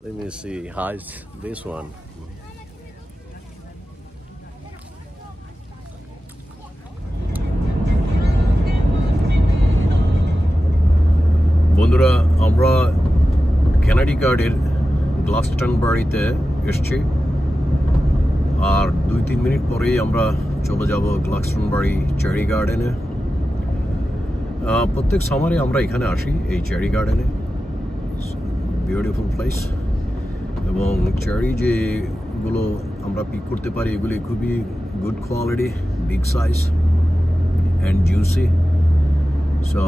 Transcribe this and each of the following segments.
Let me see. How's this one? বন্ধুরা আমরা Kennedy গার্ডের গ্লাস্টনবারিতে এসেছি আর 2-3 মিনিট পরেই আমরা চলে যাব গ্লাস্টনবারি চেরি গার্ডেনে। প্রত্যেক সামারে আমরা এখানে আসি এই চেরি গার্ডেনে। বিউটিফুল প্লেস এবং চেরি যেগুলো আমরা পিক করতে পারি এগুলি খুবই good quality, big size and juicy. So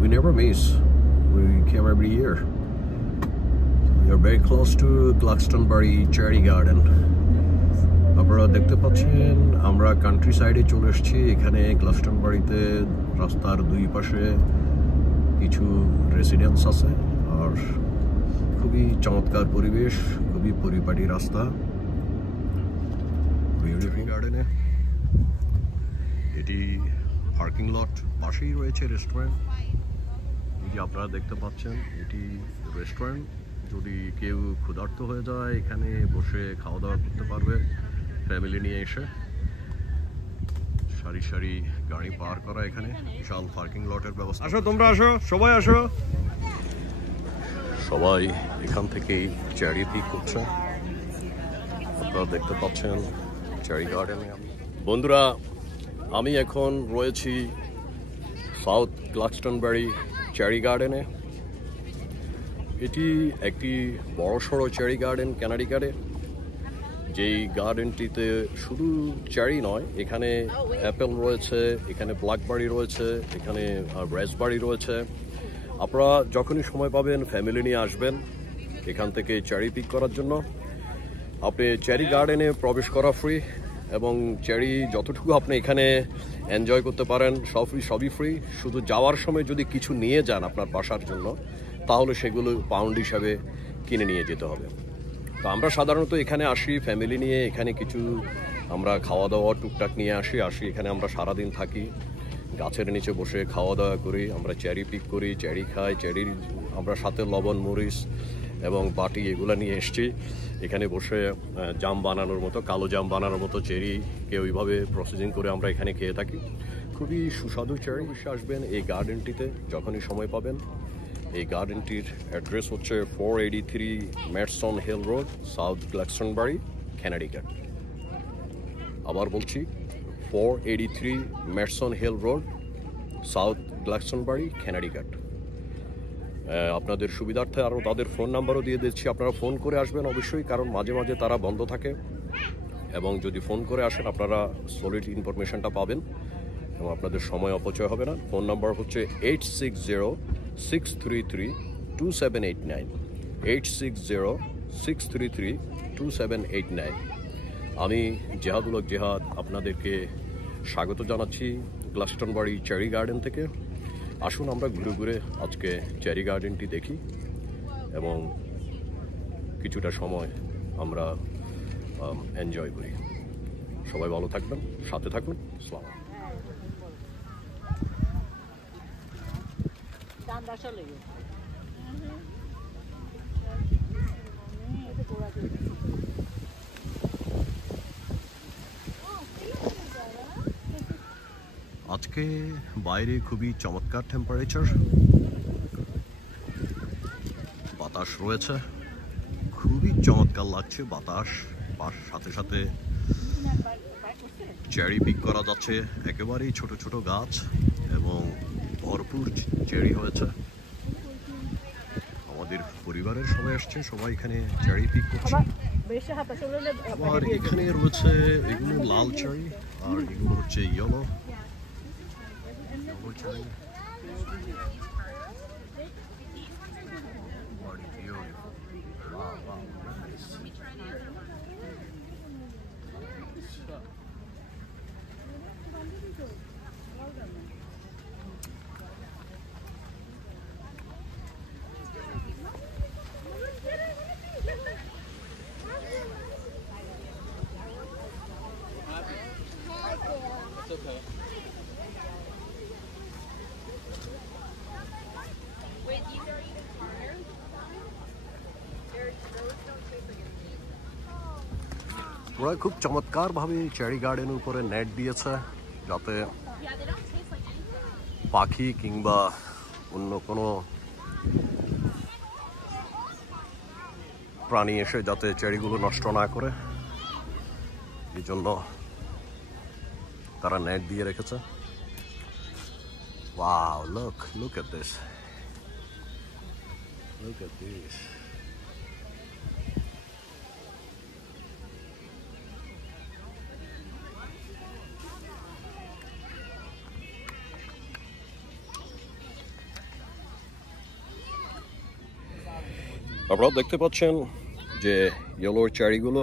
we never miss. We came every year. You're very close to Glastonbury Cherry Garden. আপনারা দেখতে পাচ্ছেন আমরা কান্ট্রি সাইডে চলে এসেছি। এখানে গ্লাস্টনবারিতে রাস্তার দুই পাশে কিছু রেসিডেন্স আছে আর খুবই চমৎকার পরিবেশ, খুবই পরিপাটি রাস্তা। বিউটিফুল গার্ডেনে এটি পার্কিং লট, পাশেই রয়েছে রেস্টুরেন্ট। এই যে আপনারা দেখতে পাচ্ছেন এটি রেস্টুরেন্ট। যদি কেউ ক্ষুধার্ত হয়ে যায় এখানে বসে খাওয়া দাওয়া করতে পারবে ফ্যামিলি নিয়ে এসে। সারি সারি গাড়ি পার করা, এখানে বিশাল পার্কিং লটের ব্যবস্থা। আসো তোমরা, আসো সবাই আসো। সবাই এখান থেকেই চেরি পিক করছে, আপনারা দেখতে পাচ্ছেন চেরি গার্ডেনে। বন্ধুরা আমি এখন রয়েছি সাউথ গ্লাস্টনবারি চেরি গার্ডেনে। এটি একটি বড়সড় চেরি গার্ডেন কানাডিকারে। যেই গার্ডেনটিতে শুধু চেরি নয়, এখানে অ্যাপেল রয়েছে, এখানে ব্ল্যাকবেরি রয়েছে, এখানে রাসবেরি রয়েছে। আপনারা যখনই সময় পাবেন ফ্যামিলি নিয়ে আসবেন এখান থেকে চেরি পিক করার জন্য। আপনি চেরি গার্ডেনে প্রবেশ করা ফ্রি এবং চেরি যতটুকু আপনি এখানে এনজয় করতে পারেন সবই ফ্রি। শুধু যাওয়ার সময় যদি কিছু নিয়ে যান আপনার বাসার জন্য তাহলে সেগুলো পাউন্ড হিসাবে কিনে নিয়ে যেতে হবে। তো আমরা সাধারণত এখানে আসি ফ্যামিলি নিয়ে, এখানে কিছু আমরা খাওয়া দাওয়া টুকটাক নিয়ে আসি। এখানে আমরা সারাদিন থাকি, গাছের নিচে বসে খাওয়া দাওয়া করি, আমরা চেরি পিক করি, চেরি খাই। চেরির আমরা সাথে লবণ, মরিচ এবং বাটি এগুলো নিয়ে এসছি। এখানে বসে জাম বানানোর মতো, কালো জাম বানানোর মতো চেরিকে ওইভাবে প্রসেসিং করে আমরা এখানে খেয়ে থাকি। খুবই সুস্বাদু চেরি। অবশ্যই আসবেন এই গার্ডেনটিতে যখনই সময় পাবেন। এই গার্ডেনটির অ্যাড্রেস হচ্ছে 483 ম্যাটসন হিল রোড, সাউথ গ্লাস্টনবারি, কানাডিকাট। আবার বলছি 483 ম্যাটসন হিল রোড, সাউথ গ্লাস্টনবারি, কানাডিকাট। আপনাদের সুবিধার্থে আরও তাদের ফোন নাম্বারও দিয়ে দিচ্ছি, আপনারা ফোন করে আসবেন অবশ্যই, কারণ মাঝে মাঝে তারা বন্ধ থাকে এবং যদি ফোন করে আসেন আপনারা সলিড ইনফরমেশনটা পাবেন এবং আপনাদের সময় অপচয় হবে না। ফোন নাম্বার হচ্ছে 8606332789, 8606332789। আমি জেহাদুল হক জেহাদ আপনাদেরকে স্বাগত জানাচ্ছি গ্লাস্টনবারি চেরি গার্ডেন থেকে। আসুন আমরা ঘুরে ঘুরে আজকে চেরি গার্ডেনটি দেখি এবং কিছুটা সময় আমরা এনজয় করি। সবাই ভালো থাকবেন, সাথে থাকুন। আসসালামু আলাইকুম। আজকে বাইরে খুবই চমৎকার টেম্পারেচার, বাতাস রয়েছে, খুবই চমৎকার লাগছে বাতাস। সাথে সাথে চেরি পিক করা যাচ্ছে, একেবারেই ছোট ছোট গাছ এবং ভরপুর চেরি হয়েছে। আমাদের পরিবারের সবাই আসছে, সবাই এখানে চেরি পিক করছে। আর এখানে রয়েছে এগুলো লাল চেরি আর এগুলো হচ্ছে ইয়েলো চেরি। It's okay. ওরা খুব চমৎকারভাবে চেরি গার্ডেনের উপরে নেট দিয়েছে যাতে পাখি কিংবা অন্য কোনো প্রাণী এসে যাতে চেরিগুলো নষ্ট না করে, এই জন্য তারা নেট দিয়ে রেখেছে। Wow, look at this. Look at this. আপনারা দেখতে পাচ্ছেন যে ইয়েলোর চেরিগুলো,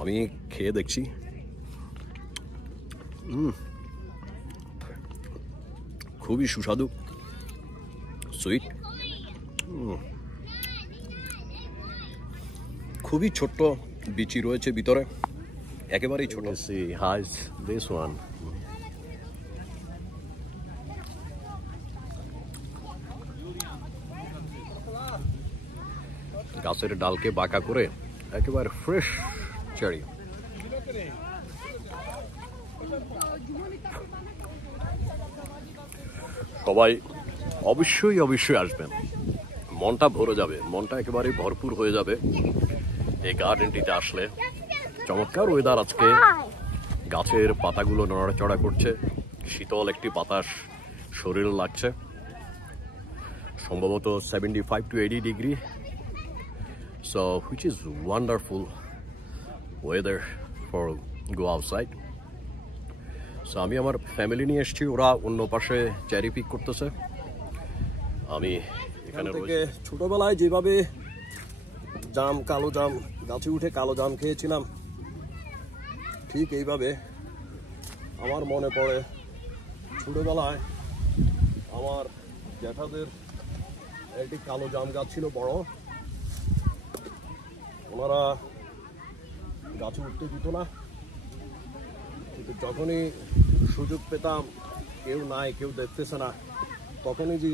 আমি খেয়ে দেখছি। খুবই সুস্বাদু, সুইট, খুবই ছোট্ট বিচি রয়েছে ভিতরে, একেবারেই ছোট। দিস ওয়ান গাছের ডালকে বাঁকা করে একেবারে ফ্রেশ চেরি। সবাই অবশ্যই আসবেন, মনটা ভরে যাবে, মনটা একেবারে ভরপুর হয়ে যাবে এই গার্ডেনটিতে আসলে। চমৎকার ওয়েদার আজকে, গাছের পাতাগুলো নড়াচড়া করছে, শীতল একটি বাতাস শরীরে লাগছে, সম্ভবত 75 to 80 degree. So which is wonderful weather for go outside. So আমি আমার ফ্যামিলি নিয়ে এসেছি, ওরা অন্য পাশে চেরি পিক করতেছে। আমি এখানে থেকে ছোটবেলায় যেভাবে কালো জাম গাছে উঠে কালো জাম খেয়েছিলাম, ঠিক এইভাবে আমার মনে পড়ে ছোটবেলায় আমার জ্যাঠাদের একটি কালো জাম গাছ ছিল বড়, ওনারা গাছে উঠতে দিত না, কিন্তু যখনই সুযোগ পেতাম, কেউ নাই, কেউ দেখতেছে না, তখনই যে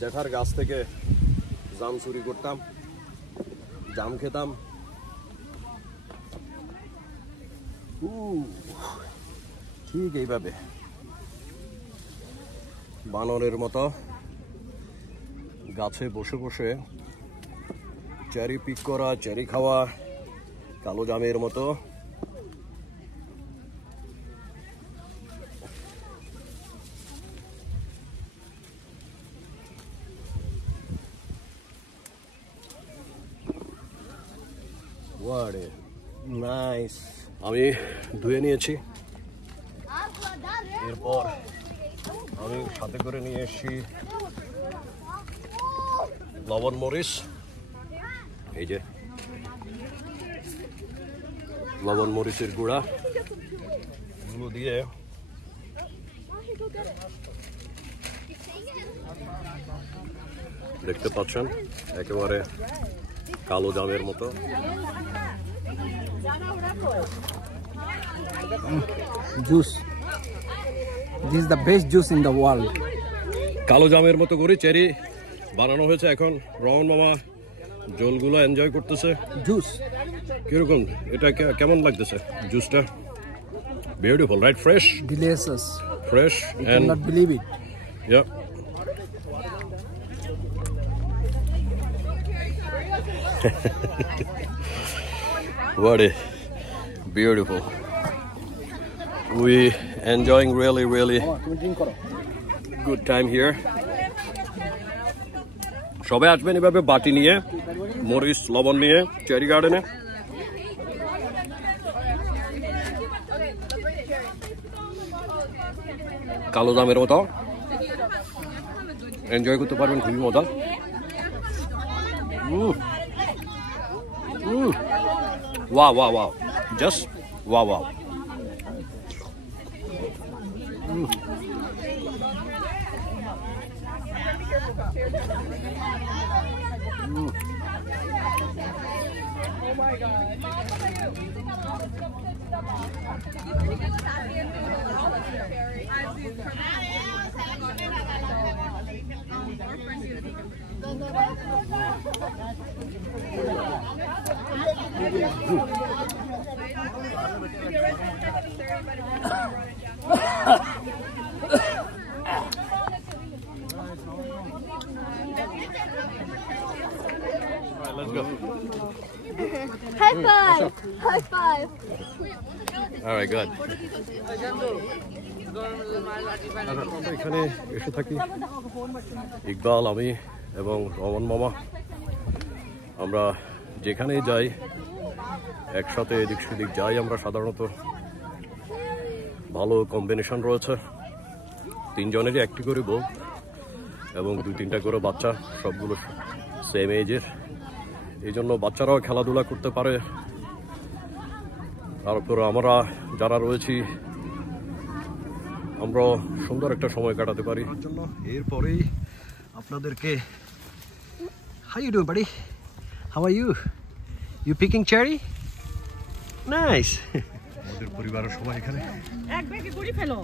জ্যাঠার গাছ থেকে জাম চুরি করতাম, জাম খেতাম। ঠিক এইভাবে বানরের মতো গাছে বসে বসে চেরি পিক করা, চেরি খাওয়া, কালো জামের মতো। নাইস। আমি ধুয়ে নিয়েছি, এরপর আমি সাথে করে নিয়ে এসেছি লবণ মরিচ, এই যে লবণ মরিচের গুঁড়া, এগুলো দিয়ে দেখতে পাচ্ছেন একেবারে কালো জামের মতো। Juice. This is the best juice in the world. কালো জামের মতো করে চেরি বানানো হয়েছে। এখন রহমান মামা জলগুলো এনজয় করতেছে। জুস কিরকম, এটা কেমন লাগতেছে জুসটা? Beautiful, right? Fresh, delicious, fresh, you and cannot believe it. yeah. What a beautiful. We enjoying really good time here. সবাই আসবেন এভাবে বাটি নিয়ে, মরিচ লবণ নিয়ে চেরি গার্ডেনে। কালো জামের মতো এনজয় করতে পারবেন, খুবই মজা। Wow. Just wow. Oh my God. Let's go. High five! High five! All right, good. আমরা এখানে এসে থাকি ইকবাল, আমি এবং রমন মামা। আমরা যেখানে যাই একসাথে এদিক সেদিক যাই আমরা সাধারণত। ভালো কম্বিনেশন রয়েছে, তিনজনেরই একটি করে বউ এবং 2-3টা করে বাচ্চা, সবগুলো সেম এজের। এই জন্য বাচ্চারাও খেলাধুলা করতে পারে। তারপর আমরা যারা রয়েছি আমরা সুন্দর একটা সময় কাটাতে পারি। জন্য এরপরেই আপনাদেরকে How you doing, buddy? How are you? You picking cherry? Nice. আমাদের পরিবারের সবাই এখানে। এক ব্যাগে গুড়ি ফেলো।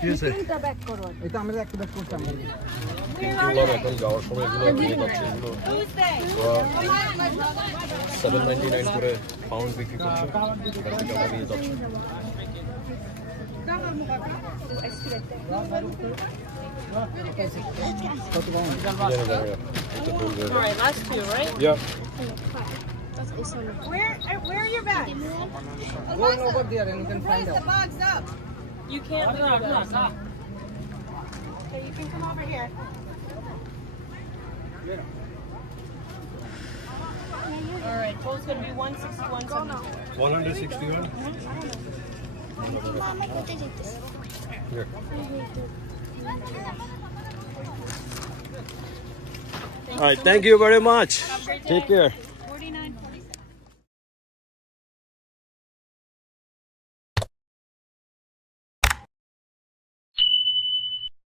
কি আছে? এটা আমরা একটা ব্যাগ করতাম। এগুলো এখন যাওয়ার সময় এগুলো নিয়ে যাচ্ছে। এগুলো 7.99 করে পাউন্ড বিক্রি করছে। এখান থেকে আমরা নিয়ে যাচ্ছি। All right, last two, right? Yeah. Where are your bags? Go over there and you can find out. Bags up. You can't move those. Okay, you can come over here. All right, total's gonna be 161.74. 161? Here. All right, thank you very much. Take care.